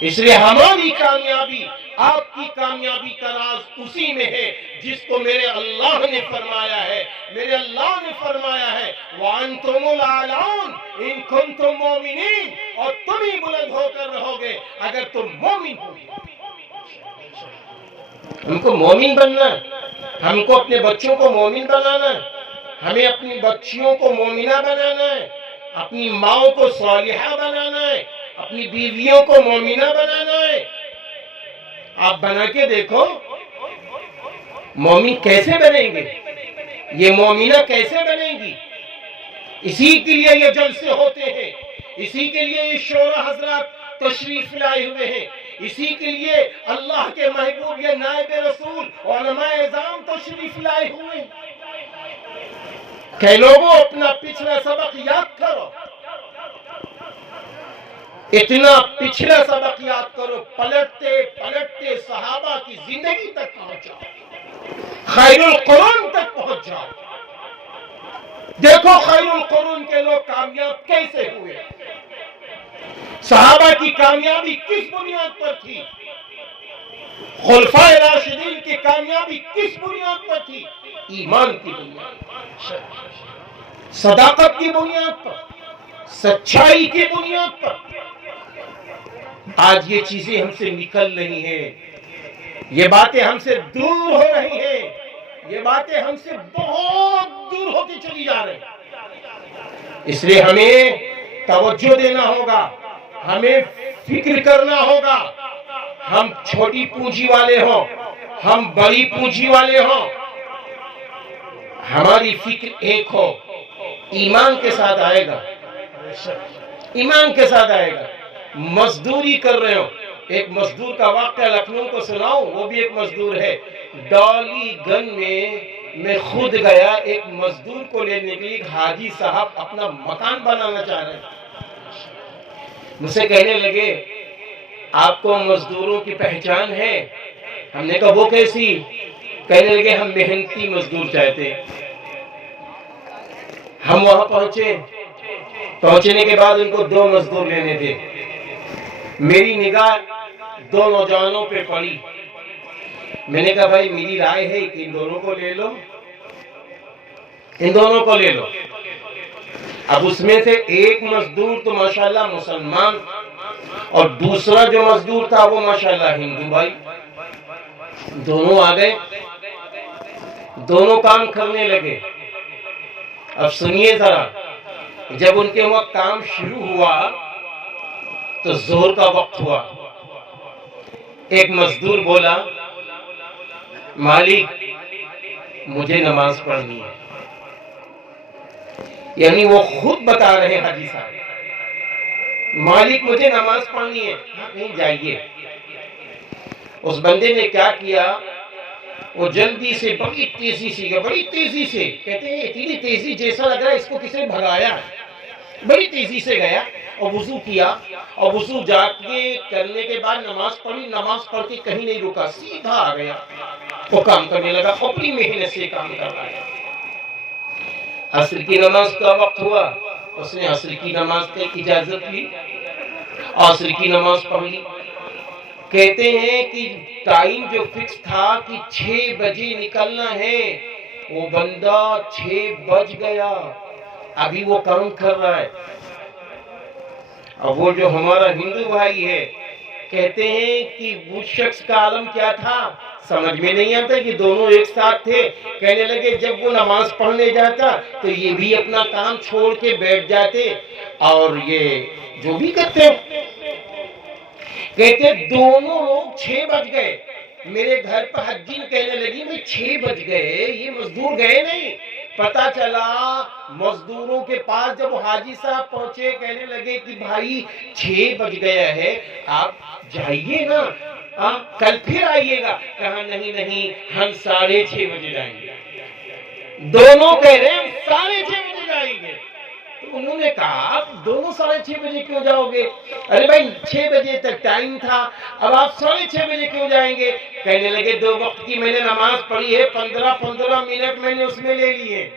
اس لیے ہماری کامیابی آپ کی کامیابی کا راز اسی میں ہے جس کو میرے اللہ نے فرمایا ہے. میرے اللہ نے فرمایا ہے وَأَنْتُمُ الْأَعْلَوْنَ إِن كُنتُم مُؤْمِنِينَ, اور تم ہی بلند ہو کر رہو گے اگر تم مومن ہو. ہم کو مومن بننا ہے, ہم کو اپنے بچوں کو مومن بنانا ہے, ہمیں اپنی بچیوں کو مومنہ بنانا ہے, اپنی ماؤں کو صالحہ بنانا ہے, اپنی بیویوں کو مومنہ بنانا ہے. آپ بنا کے دیکھو مومن کیسے بنیں گے, یہ مومنہ کیسے بنیں گی. اسی کے لیے یہ جلسے ہوتے ہیں, اسی کے لیے یہ شورا حضرات تشریف لائے ہوئے ہیں, اسی کے لیے اللہ کے محبوب یہ نائب رسول علماء اعظام تشریف لائے ہوئے ہیں کہ لوگوں اپنا پچھلا سبق یاد کرو, اتنا پچھلا سبق یاد کرو, پلٹتے پلٹتے صحابہ کی زندگی تک پہنچ جاؤ, خیر القرون تک پہنچ جاؤ. دیکھو خیر القرون کے لوگ کامیاب کیسے ہوئے, صحابہ کی کامیابی کس بنیاد پر تھی, خلفائے راشدین کی کامیابی کس بنیاد پر تھی, ایمان کی بنیاد پر, صداقت کی بنیاد پر, سچائی کی بنیاد پر. آج یہ چیزیں ہم سے نکل رہی ہیں, یہ باتیں ہم سے دور ہو رہی ہیں, یہ باتیں ہم سے بہت دور ہوتی چلی جا رہی ہیں. اس لیے ہمیں توجہ دینا ہوگا, ہمیں فکر کرنا ہوگا. ہم چھوٹی پونجی والے ہوں, ہم بڑی پونجی والے ہوں, ہماری فکر ایک ہو, ایمان کے ساتھ آئے گا, ایمان کے ساتھ آئے گا. مزدوری کر رہے ہو, ایک مزدور کا واقعہ لکھنؤ کو سناؤں, وہ بھی ایک مزدور ہے. ڈالی گنج میں خود گیا, ایک مزدور کو لینے کے لیے حاجی صاحب اپنا مکان بنانا چاہ رہے ہیں. مجھ سے کہنے لگے آپ کو مزدوروں کی پہچان ہے؟ ہم نے کہا وہ کیسی؟ کہنے لگے ہم محنتی مزدور چاہتے ہیں. ہم وہاں پہنچنے کے بعد ان کو 2 مزدور لینے تھے. میری نگاہ 2 نوجوانوں پہ پڑی. میں نے کہا بھائی میری رائے ہے کہ ان دونوں کو لے لو, ان دونوں کو لے لو. اب اس میں سے ایک مزدور تو ماشاءاللہ مسلمان, اور دوسرا جو مزدور تھا وہ ماشاءاللہ ہندو بھائی. دونوں آ گئے, دونوں کام کرنے لگے. اب سنیے ذرا, جب ان کے وقت کام شروع ہوا تو زور کا وقت ہوا. ایک مزدور بولا مالک مجھے نماز پڑھنی ہے. یعنی وہ خود بتا رہے ہیں حاجی صاحب, مالک مجھے نماز پڑھنی ہے. کہیں جائیے. اس بندے نے کیا کیا, وہ جلدی سے بڑی تیزی سے گیا, بڑی تیزی سے, کہتے ہیں اتنی تیزی جیسا لگ رہا ہے اس کو کسی نے بھگایا. بڑی تیزی سے گیا اور وضو کیا, اور وضو جا کے کرنے کے بعد نماز پڑھی. نماز پڑھ کے کہیں نہیں رکا, سیدھا آ گیا, وہ کام کرنے لگا, اپنی محنت سے کام کر رہا ہے. عصر کی نماز کا وقت ہوا, اس نے عصر کی نماز کی اجازت لی, عصر کی نماز پڑھ لی. کہتے ہیں کہ ٹائم جو فکس تھا کہ 6 بجے نکلنا ہے, وہ بندہ 6 بج گیا, ابھی وہ کام کر رہا ہے. اب وہ جو ہمارا ہندو بھائی ہے, کہتے ہیں کہ وہ شخص کا عالم کیا تھا سمجھ میں نہیں آتا کہ دونوں ایک ساتھ تھے. کہنے لگے جب وہ نماز پڑھنے جاتا تو یہ بھی اپنا کام چھوڑ کے بیٹھ جاتے, اور یہ جو بھی کرتے. کہتے دونوں لوگ 6 بج گئے. میرے گھر پر حجین کہنے لگی میں 6 بج گئے, یہ مزدور گئے نہیں. پتا چلا مزدوروں کے پاس جب حاجی صاحب پہنچے, کہنے لگے کہ بھائی 6 بج گیا ہے, آپ جائیے نا, کل پھر آئیے گا. کہا نہیں ہم 6:30 بجے جائیں گے. دونوں کہہ رہے ہیں ہم 6:30 بجے جائیں گے. تو انہوں نے کہا آپ دونوں 6:30 بجے کیوں جاؤ گے؟ ارے بھائی 6 بجے تک ٹائم تھا, اب آپ 6:30 بجے کیوں جائیں گے؟ کہنے لگے 2 وقت کی میں نے نماز پڑھی ہے, 15 منٹ میں نے اس میں لے لیے.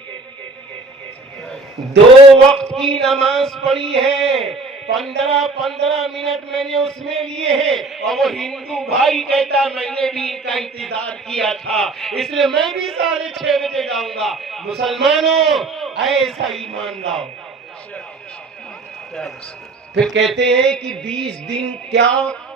2 وقت کی نماز پڑھی ہے, 15 منٹ میں نے اس میں لیے ہیں. اور وہ ہندو بھائی کہتا میں نے بھی ان کا انتظار کیا تھا اس لیے میں بھی 6:30 بجے جاؤں گا۔ مسلمانوں ایسا ایمان لاؤ۔ پھر کہتے ہیں کہ 20 دن کیا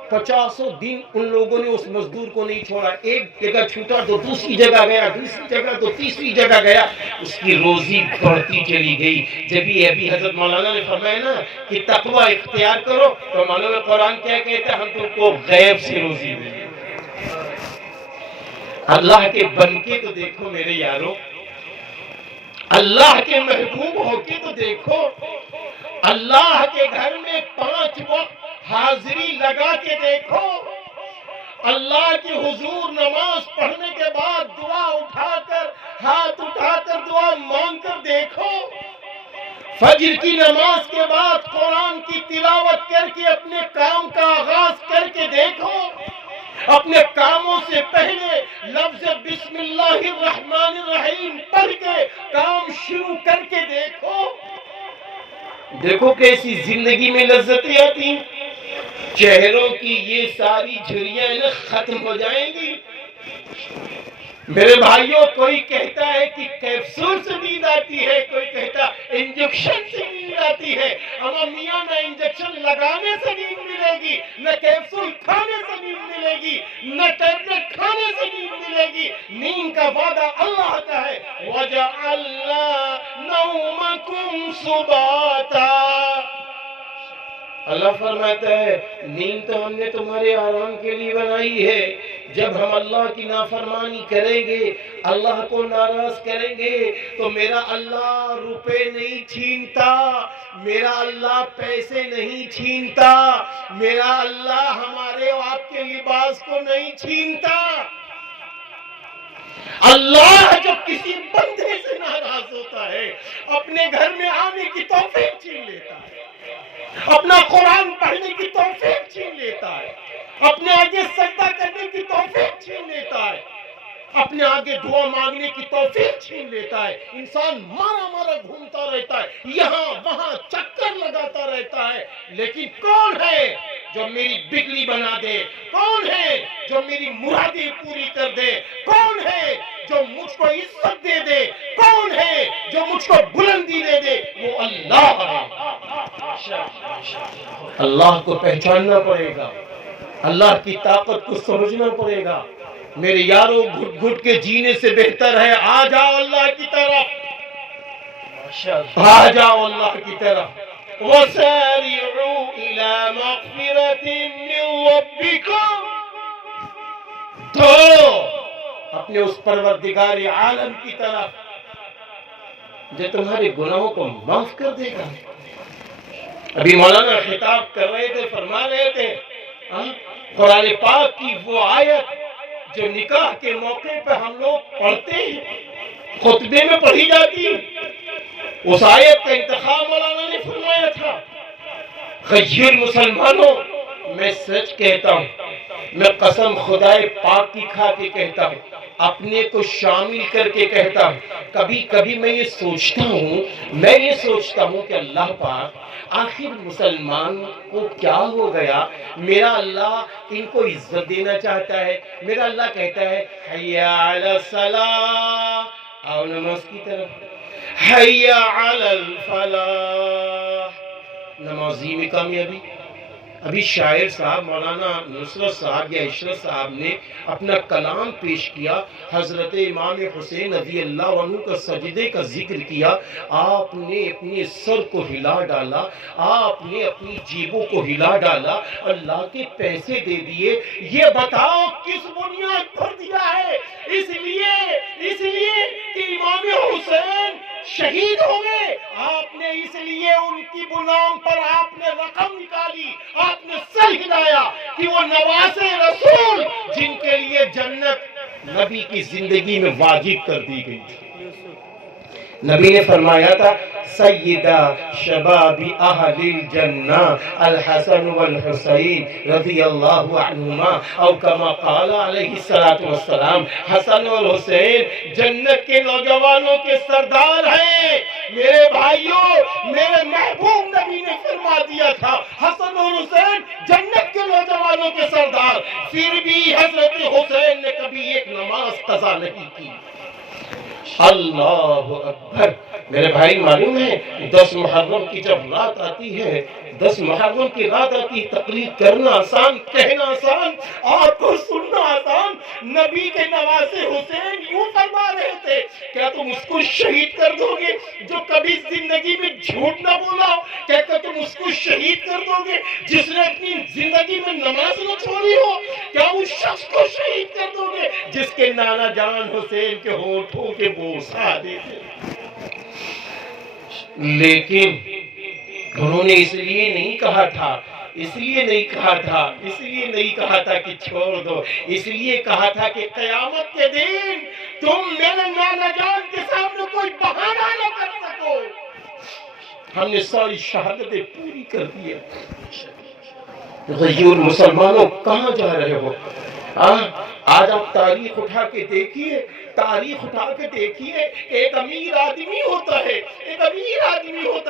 50 دن ان لوگوں نے اس مزدور کو نہیں چھوڑا، ایک جگہ چھوٹا تو دوسری جگہ گیا، دوسری جگہ تو تیسری جگہ گیا، اس کی روزی بڑھتی چلی گئی۔ جب یہ ابھی حضرت مولانا نے فرمایا نا کہ تقوی اختیار کرو تو معلوم ہے قرآن کیا کہتا ہے، ہم تم کو غیب سے روزی دیں گے۔ اللہ کے بن کے تو دیکھو میرے یارو، اللہ کے محبوب ہو کے تو دیکھو، اللہ کے گھر میں 5 وقت حاضری لگا کے دیکھو، اللہ کے حضور نماز پڑھنے کے بعد دعا اٹھا کر ہاتھ اٹھا کر دعا مانگ کر دیکھو، فجر کی نماز کے بعد قرآن کی تلاوت کر کے اپنے کام کا آغاز کر کے دیکھو، اپنے کاموں سے پہلے لفظ بسم اللہ الرحمن الرحیم پڑھ کے کام شروع کر کے دیکھو، دیکھو کیسی زندگی میں لذتیں آتی ہیں۔ چہروں کی یہ ساری جھریاں ختم ہو جائیں گی۔ میرے بھائیوں، کوئی کہتا ہے کہ کیپسول سے نیند آتی ہے، کوئی کہتا انجیکشن سے نیند آتی ہے۔ اما میاں نہ انجیکشن لگانے سے نیند ملے گی، نہ کیپسول کھانے سے نیند ملے گی، نہ ٹیبلٹ کھانے سے نیند ملے گی۔ نیند کا وعدہ اللہ کا ہے، وَجَعَلْنَا نَوْمَكُمْ سُبَاتًا۔ اللہ فرماتا ہے نیند تو ہم نے تمہارے آرام کے لیے بنائی ہے۔ جب ہم اللہ کی نافرمانی کریں گے، اللہ کو ناراض کریں گے تو میرا اللہ روپے نہیں چھینتا، میرا اللہ پیسے نہیں چھینتا، میرا اللہ ہمارے اور آپ کے لباس کو نہیں چھینتا۔ اللہ جب کسی بندے سے ناراض ہوتا ہے اپنے گھر میں آنے کی توفیق چھین لیتا ہے، اپنا قرآن پڑھنے کی توفیق چھین لیتا ہے، اپنے آگے سجدہ کرنے کی توفیق چھین لیتا ہے، اپنے آگے دعا مانگنے کی توفیق چھین لیتا ہے۔ انسان مارا مارا گھومتا رہتا ہے، یہاں وہاں چکر لگاتا رہتا ہے، لیکن کون ہے جو میری بگلی بنا دے؟ کون ہے جو میری مرادیں پوری کر دے؟ کون ہے جو مجھ کو عزت دے دے؟ کون ہے جو مجھ کو بلندی دے دے؟ وہ اللہ ہے۔ اللہ کو پہچاننا پڑے گا، اللہ کی طاقت کو سمجھنا پڑے گا۔ میرے یاروں، گھٹ گھٹ کے جینے سے بہتر ہے آ جاؤ اللہ کی طرف، آ جاؤ اللہ کی طرف۔ وَسَارِعُوا إِلَى مَغْفِرَةٍ مِّن رَّبِّكُمْ، تو اپنے اس پروردگار عالم کی طرف جو تمہارے گناہوں کو معاف کر دے گا۔ ابھی مولانا خطاب کر رہے تھے، فرما رہے تھے قرآن پاک کی وہ آیت جو نکاح کے موقع پہ ہم لوگ پڑھتے ہیں، خطبے میں پڑھی جاتی ہے، اس آیت کا انتخاب مولانا نے فرمایا تھا۔ غیر مسلمانوں، میں سچ کہتا ہوں، میں قسم خدائے پاک کی کھا کے کہتا ہوں، اپنے کو شامل کر کے کہتا ہوں، کبھی کبھی میں یہ سوچتا ہوں کہ اللہ پاک آخر مسلمان کو کیا ہو گیا؟ میرا اللہ ان کو عزت دینا چاہتا ہے، میرا اللہ کہتا ہے حی علی الصلاۃ، آؤ نماز کی طرف، حی علی الفلاح، نمازی میں کامیابی۔ ابھی شاعر صاحب مولانا نصرت صاحب یا عشرت صاحب نے اپنا کلام پیش کیا، حضرت امام حسین رضی اللہ عنہ کا سجدے کا ذکر کیا، آپ نے اپنے سر کو ہلا ڈالا، آپ نے اپنی جیبوں کو ہلا ڈالا، اللہ کے پیسے دے دیے۔ یہ بتاؤ کس بنیاد پر دیا ہے؟ اس لیے کہ امام حسین شہید ہو گئے، آپ نے اس لیے ان کی نام پر آپ نے رقم نکالی، آپ نے سر ہلایا کہ وہ نواسے رسول جن کے لیے جنت نبی کی زندگی میں واجب کر دی گئی تھی۔ نبی نے فرمایا تھا سیدہ شباب اہل الجنہ الحسن والحسین رضی اللہ عنہما او کما قال علیہ السلام، حسن اور حسین جنت کے نوجوانوں کے سردار ہیں۔ میرے بھائیوں، میرے محبوب نبی نے فرما دیا تھا حسن اور حسین جنت کے نوجوانوں کے سردار، پھر بھی حضرت حسین نے کبھی ایک نماز قضا نہیں کی۔ اللہ اکبر۔ میرے بھائی معلوم ہے 10 محرم کی جب رات آتی ہے، 10 محرم کی رات آتی، تقریر کرنا آسان، کہنا آسان، آپ کو سننا آسان۔ نبی کے نواسے حسین یوں فرما رہے تھے، کیا تم اس کو شہید کر دو گے جو کبھی زندگی میں جھوٹ نہ بولا ہو؟ کیا تم اس کو شہید کر دو گے جس نے اپنی زندگی میں نماز نہ چھوڑی ہو؟ کیا اس شخص کو شہید کر دو گے جس کے نانا جان حسین کے ہونٹوں کے بوسہ دیتے؟ لیکن انہوں نے اس لیے نہیں کہا تھا، اس لیے نہیں کہا تھا کہ چھوڑ دو، اس لیے کہا تھا کہ قیامت کے دن تم میرے نانا جان کے سامنے کوئی بہانہ نہ کر سکو۔ ہم نے ساری شہادتیں پوری کر دی۔ غیور مسلمانوں کہاں جا رہے ہو؟ آج آپ تاریخ اٹھا کے دیکھیے، ایک امیر آدمی ہوتا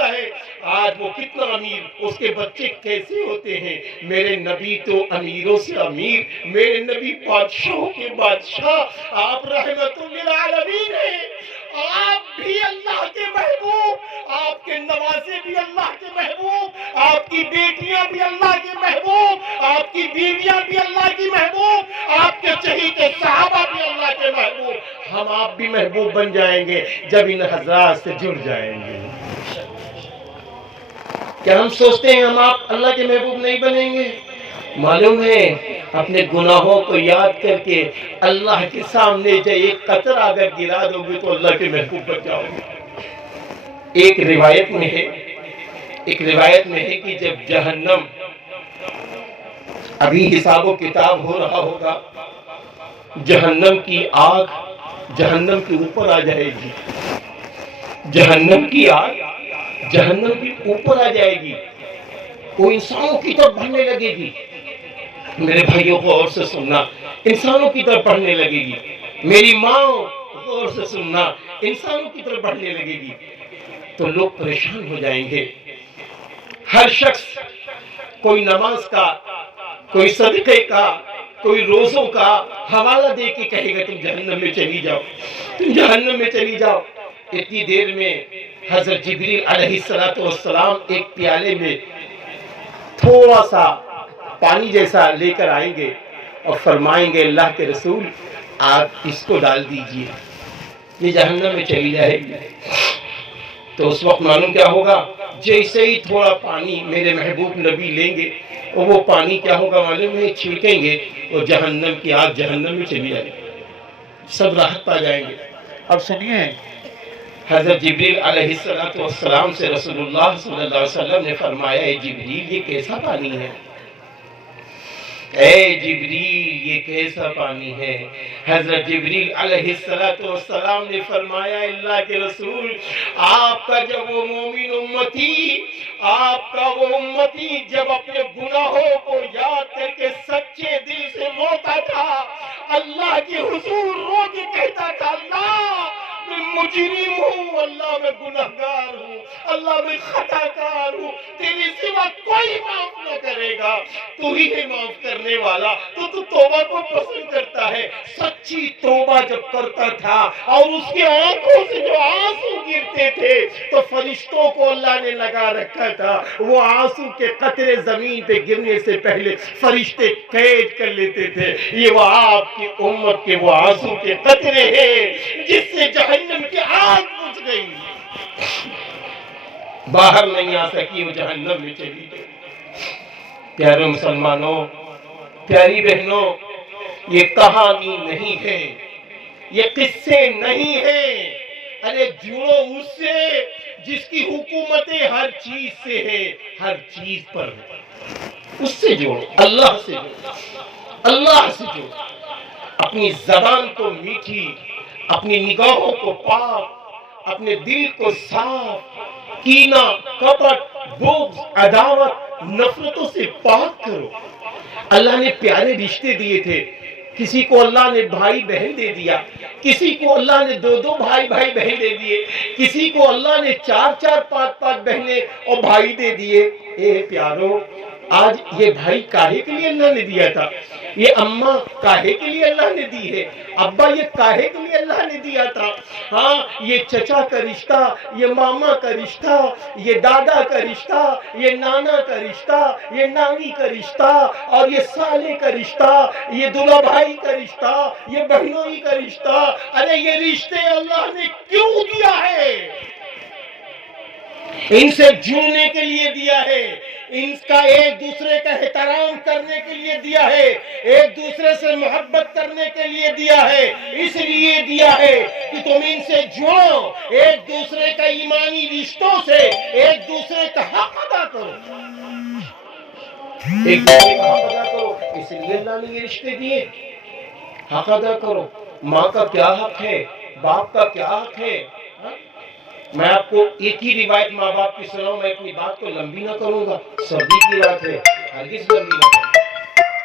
ہے، آج وہ کتنا امیر، اس کے بچے کیسے ہوتے ہیں؟ میرے نبی تو امیروں سے امیر، میرے نبی بادشاہوں کے بادشاہ، آپ رحمت للعالمین ہیں۔ آپ بھی اللہ کے محبوب، آپ کے نوازے بھی اللہ کے محبوب، آپ کی بیٹیاں بھی اللہ کے محبوب، آپ کی بیویاں بھی اللہ کی محبوب، آپ کے چہیتے صحابہ بھی اللہ کے محبوب۔ ہم آپ بھی محبوب بن جائیں گے جب ان حضرات سے جڑ جائیں گے۔ کیا ہم سوچتے ہیں ہم آپ اللہ کے محبوب نہیں بنیں گے؟ معلوم ہے اپنے گناہوں کو یاد کر کے اللہ کے سامنے جب ایک قطرہ اگر گرا دو گے تو اللہ کے محبوب بن جاؤ گے۔ ایک روایت میں ہے کہ جب جہنم ابھی حساب و کتاب ہو رہا ہوگا، جہنم کی آگ جہنم کے اوپر آ جائے گی، جہنم کی آگ جہنم کے اوپر آ جائے گی، وہ انسانوں کی طرف بڑھنے لگے گی۔ میرے بھائیوں کو غور سے سننا، انسانوں کی طرف بڑھنے لگے گی۔ میری ماں غور سے سننا، انسانوں کی طرف بڑھنے لگے گی تو لوگ پریشان ہو جائیں گے۔ ہر شخص کوئی نماز کا، کوئی صدقے کا، کوئی روزوں کا حوالہ دے کے کہے گا تم جہنم میں چلی جاؤ، تم جہنم میں چلی جاؤ۔ اتنی دیر میں حضرت جبریل علیہ السلام ایک پیالے میں تھوڑا سا پانی جیسا لے کر آئیں گے اور فرمائیں گے اللہ کے رسول آپ اس کو ڈال دیجئے، یہ جہنم میں چلی جائے گی۔ تو اس وقت معلوم کیا ہوگا؟ جیسے ہی تھوڑا پانی میرے محبوب نبی لیں گے اور وہ پانی کیا ہوگا معلوم ہے؟ چھڑکیں گے اور جہنم کی آگ جہنم میں چلی جائے گی، سب راحت پا جائیں گے۔ اب سنیے، حضرت جبریل علیہ السلام سے رسول اللہ صلی اللہ علیہ وسلم نے فرمایا اے جبریل یہ کیسا پانی ہے؟ اے جبریل یہ کیسا پانی ہے؟ حضرت جبریل علیہ السلام نے فرمایا اللہ کے رسول آپ کا جب وہ مومن امتی، آپ کا وہ امتی جب اپنے گناہوں کو یاد کر کے سچے دل سے روتا تھا، اللہ کے حضور رو کے کہتا تھا اللہ میں مجرم ہوں، اللہ میں گناہگار ہوں، اللہ میں خطا کار ہوں، تیرے سوا کوئی معاف نہ کرے گا، تو ہی ہے معاف کرنے والا۔ تو توبہ کو پسند کرتا ہے۔ سچی توبہ جب کرتا تھا اور اس کی آنکھوں سے جو آنسو گرتے تھے تو فرشتوں کو اللہ نے لگا رکھا تھا، وہ آنسو کے قطرے زمین پہ گرنے سے پہلے فرشتے قید کر لیتے تھے۔ یہ وہ آپ کی امت کے وہ آنسو کے قطرے ہیں جس سے جہنم کی آگ بجھ گئی، باہر نہیں آ سکی، وہ جہنم میں چلی گئی۔ پیارے مسلمانوں، پیاری بہنوں، یہ کہانی نہیں ہے، یہ قصے نہیں ہیں۔ ارے جڑو اس سے جس کی حکومتیں ہر چیز سے ہے، ہر چیز پر ہے، اس سے جوڑو، اللہ سے جوڑو، اللہ سے جوڑو۔ اپنی زبان کو میٹھی، اپنی نگاہوں کو پاک، اپنے دل کو صاف کینہ، کپٹ، بغض، عداوت، نفرتوں سے پاک کرو۔ اللہ نے پیارے رشتے دیے تھے، کسی کو اللہ نے بھائی بہن دے دیا، کسی کو اللہ نے دو دو بھائی بہن دے دیے، کسی کو اللہ نے چار پانچ بہنیں اور بھائی دے دیے۔ اے پیارو، آج یہ بھائی کاہے کے لیے اللہ نے دیا تھا؟ یہ اماں کاہے کے لیے اللہ نے دی ہے؟ ابا یہ کاہے کے لیے اللہ نے دیا تھا؟ ہاں، یہ چچا کا رشتہ، یہ ماما کا رشتہ، یہ دادا کا رشتہ، یہ نانا کا رشتہ، یہ نانی کا رشتہ، اور یہ سالے کا رشتہ، یہ دلہا بھائی کا رشتہ، یہ بہنوئی کا رشتہ، ارے یہ رشتے اللہ نے کیوں دیا ہے؟ ان سے جڑنے کے لیے دیا ہے، ان کا ایک دوسرے کا احترام کرنے کے لیے دیا ہے، ایک دوسرے سے محبت کرنے کے لیے دیا ہے، اس لیے دیا ہے کہ تم ان سے جڑو، ایک دوسرے کا ایمانی رشتوں سے ایک دوسرے کا حق ادا کرو، ایک دوسرے کا حق ادا کرو۔ اس لیے اللہ نے یہ رشتے دیے، حق ادا کرو۔ ماں کا کیا حق ہے، باپ کا کیا حق ہے؟ میں آپ کو ایک ہی روایت ماں باپ کی سناؤں، میں اپنی بات کو لمبی نہ کروں گا، سردی کی رات ہے، ہرگز لمبی نہ کروں گا۔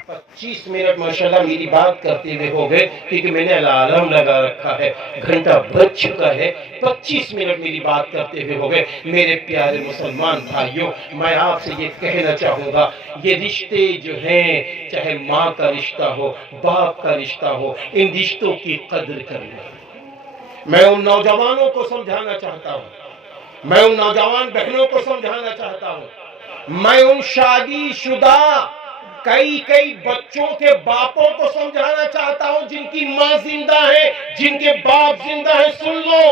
25 منٹ ماشاءاللہ میری بات کرتے ہوئے ہو گئے، کیونکہ میں نے الارم لگا رکھا ہے، گھنٹہ بج چکا ہے، 25 منٹ میری بات کرتے ہوئے ہو گئے۔ میرے پیارے مسلمان بھائیوں، میں آپ سے یہ کہنا چاہوں گا، یہ رشتے جو ہیں، چاہے ماں کا رشتہ ہو، باپ کا رشتہ ہو، ان رشتوں کی قدر کرنا۔ میں ان نوجوانوں کو سمجھانا چاہتا ہوں، میں ان نوجوان بہنوں کو سمجھانا چاہتا ہوں، میں ان شادی شدہ کئی بچوں کے باپوں کو سمجھانا چاہتا ہوں جن کی ماں زندہ ہے، جن کے باپ زندہ ہے۔ سن لو،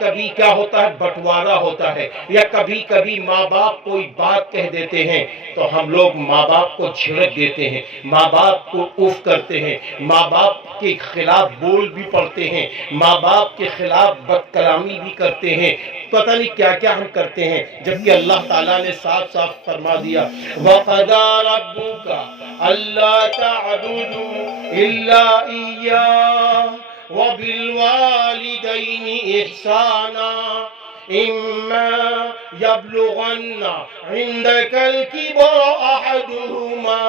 کبھی کیا ہوتا ہے، بٹوارا ہوتا ہے، یا کبھی ماں باپ کوئی بات کہہ دیتے ہیں تو ہم لوگ ماں باپ کو جھڑک دیتے ہیں، ماں باپ کو اف کرتے ہیں، ماں باپ کے خلاف بول بھی پڑتے ہیں، ماں باپ کے خلاف بد کلامی بھی کرتے ہیں، پتہ نہیں کیا ہم کرتے ہیں، جبکہ اللہ تعالیٰ نے صاف فرما دیا، وَقَضَىٰ رَبُّكَ أَلَّا تَعْبُدُوا إِلَّا إِيَّاهُ وَبِالْوَالِدَيْنِ إِحْسَانًا إِمَّا يَبْلُغَنَّ عِندَكَ الْكِبَرَ أَحَدُهُمَا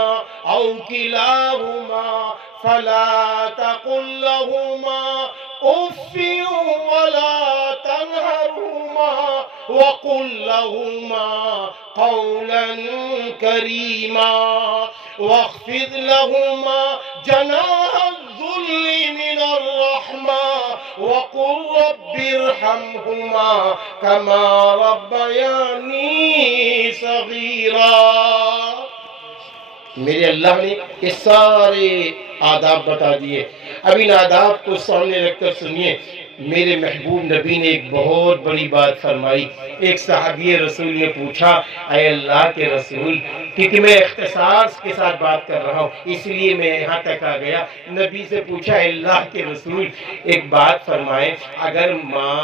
أَوْ كِلَاهُمَا فَلَا تَقُل لَّهُمَا أُفٍّ وَلَا تَنْهَرْهُمَا وَقُل لَّهُمَا قَوْلًا كَرِيمًا وَاخْفِضْ لَهُمَا جَنَاحَ الذُّلِّ مِنَ الرَّحْمَةِ وَقُل رَّبِّ ارْحَمْهُمَا كَمَا رَبَّيَانِي صَغِيرًا۔ میرے اللہ نے یہ سارے آداب بتا دیے، اب ان آداب کو سامنے رکھ کر سنیے۔ میرے محبوب نبی نے ایک بہت بڑی بات فرمائی۔ ایک صحابی رسول نے پوچھا، اے اللہ کے رسول، کیونکہ میں اختصار کے ساتھ بات کر رہا ہوں اس لیے میں یہاں تک آ گیا، نبی سے پوچھا، اے اللہ کے رسول ایک بات فرمائیں، اگر ماں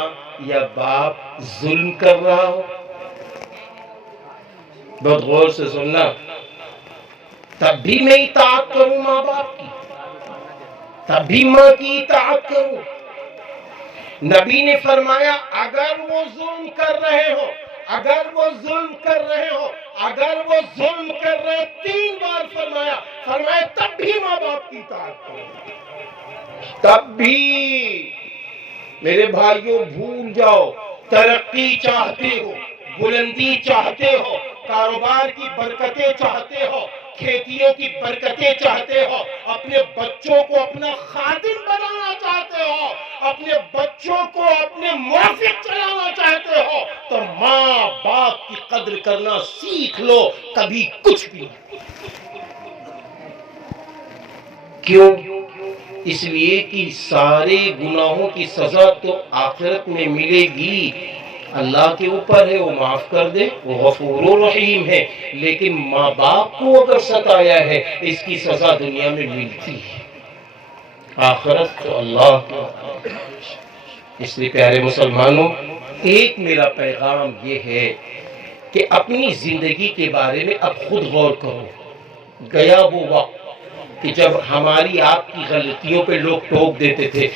یا باپ ظلم کر رہا ہو، بہت غور سے سننا، تب بھی میں اطاعت کروں ماں باپ کی، تب بھی ماں کی اطاعت کروں؟ نبی نے فرمایا، اگر وہ ظلم کر رہے ہو، اگر وہ ظلم کر رہے ہو، اگر وہ ظلم کر رہے، 3 بار فرمایا تب بھی ماں باپ کی اطاعت کرو، تب بھی۔ میرے بھائیوں، بھول جاؤ، ترقی چاہتے ہو، بلندی چاہتے ہو، کاروبار کی برکتیں چاہتے ہو، کھیتیوں کی برکتیں چاہتے ہو، اپنے بچوں کو اپنا خادم بنانا چاہتے ہو، اپنے بچوں کو اپنے موافق چلانا چاہتے ہو، تو ماں باپ کی قدر کرنا سیکھ لو، کبھی کچھ بھی نہیں۔ کیوں؟ اس لیے کہ سارے گناہوں کی سزا تو آخرت میں ملے گی، اللہ کے اوپر ہے، وہ معاف کر دے، وہ غفور و رحیم ہے، لیکن ماں باپ کو اگر ستایا ہے اس کی سزا دنیا میں ملتی ہے، آخرت تو اللہ کی۔ اس لیے پیارے مسلمانوں، ایک میرا پیغام یہ ہے کہ اپنی زندگی کے بارے میں اب خود غور کرو۔ گیا وہ وقت کہ جب ہماری آپ کی غلطیوں پہ لوگ ٹوک دیتے تھے،